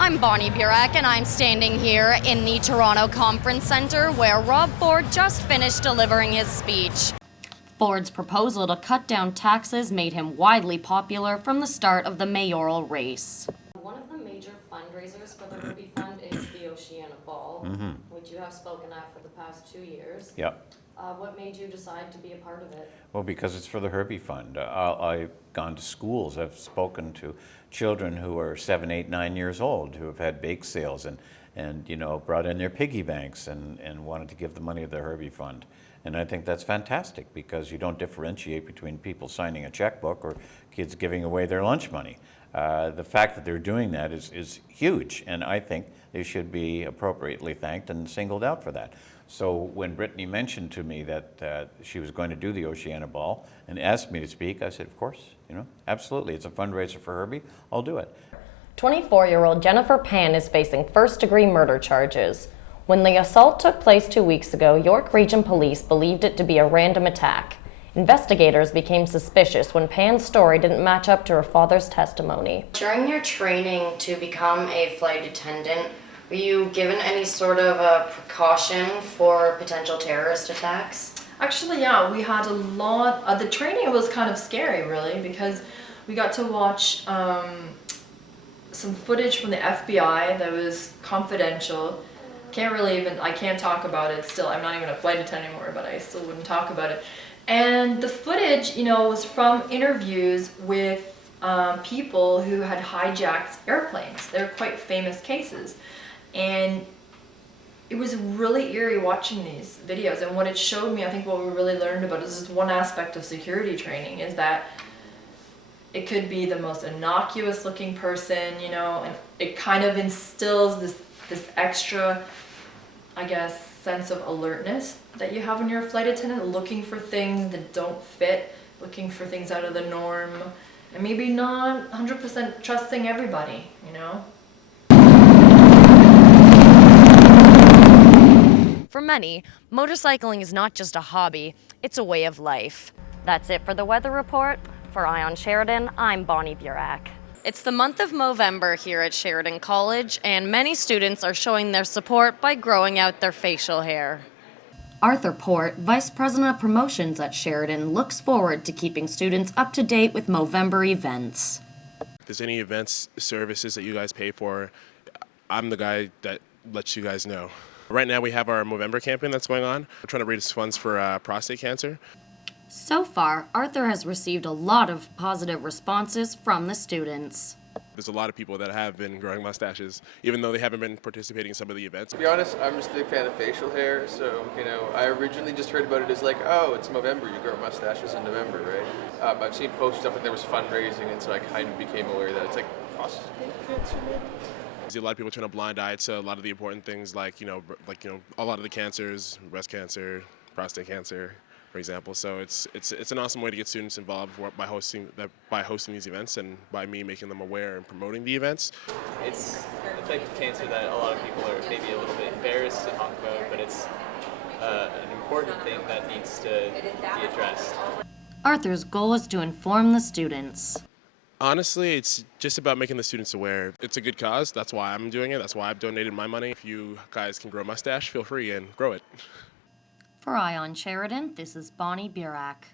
I'm Bonnie Burek, and I'm standing here in the Toronto Conference Centre where Rob Ford just finished delivering his speech. Ford's proposal to cut down taxes made him widely popular from the start of the mayoral race. One of the major fundraisers for the Herbie Fund is the Oceana Ball, which you have spoken at for the past 2 years. Yep. What made you decide to be a part of it? Well, because it's for the Herbie Fund. I've gone to schools. I've spoken to children who are 7, 8, 9 years old who have had bake sales and brought in their piggy banks and wanted to give the money to the Herbie Fund. And I think that's fantastic because you don't differentiate between people signing a checkbook or kids giving away their lunch money. The fact that they're doing that is huge, and I think they should be appropriately thanked and singled out for that. So when Brittany mentioned to me that she was going to do the Oceana Ball and asked me to speak, I said, of course, absolutely. It's a fundraiser for Herbie. I'll do it. 24-year-old Jennifer Pan is facing first-degree murder charges. When the assault took place 2 weeks ago, York Region Police believed it to be a random attack. Investigators became suspicious when Pan's story didn't match up to her father's testimony. During your training to become a flight attendant, were you given any sort of a precaution for potential terrorist attacks? Actually, yeah, we had a lot. The training was kind of scary, really, because we got to watch some footage from the FBI that was confidential. I can't talk about it still. I'm not even a flight attendant anymore, but I still wouldn't talk about it. And the footage, was from interviews with people who had hijacked airplanes. They're quite famous cases. And it was really eerie watching these videos. And what it showed me, I think what we really learned about is this one aspect of security training is that it could be the most innocuous looking person, and it kind of instills this extra, sense of alertness that you have when you're a flight attendant, looking for things that don't fit, looking for things out of the norm, and maybe not 100% trusting everybody, For many, motorcycling is not just a hobby, it's a way of life. That's it for the weather report. For Eye on Sheridan, I'm Bonnie Burek. It's the month of Movember here at Sheridan College, and many students are showing their support by growing out their facial hair. Arthur Port, Vice President of Promotions at Sheridan, looks forward to keeping students up to date with Movember events. If there's any events, services that you guys pay for, I'm the guy that lets you guys know. Right now we have our Movember campaign that's going on. We're trying to raise funds for prostate cancer. So far, Arthur has received a lot of positive responses from the students. There's a lot of people that have been growing mustaches, even though they haven't been participating in some of the events. To be honest, I'm just a big fan of facial hair, so, I originally just heard about it as like, oh, it's Movember, you grow mustaches in November, right? I've seen posts up and there was fundraising, and so I kind of became aware that it's like prostate cancer, maybe? A lot of people turn a blind eye to a lot of the important things like a lot of the cancers, breast cancer, prostate cancer, for example. So it's an awesome way to get students involved by hosting these events and by me making them aware and promoting the events. It's a type of cancer that a lot of people are maybe a little bit embarrassed to talk about, but it's an important thing that needs to be addressed. Arthur's goal is to inform the students. Honestly, it's just about making the students aware. It's a good cause. That's why I'm doing it. That's why I've donated my money. If you guys can grow a mustache, feel free and grow it. For Eye on Sheridan, this is Bonnie Burek.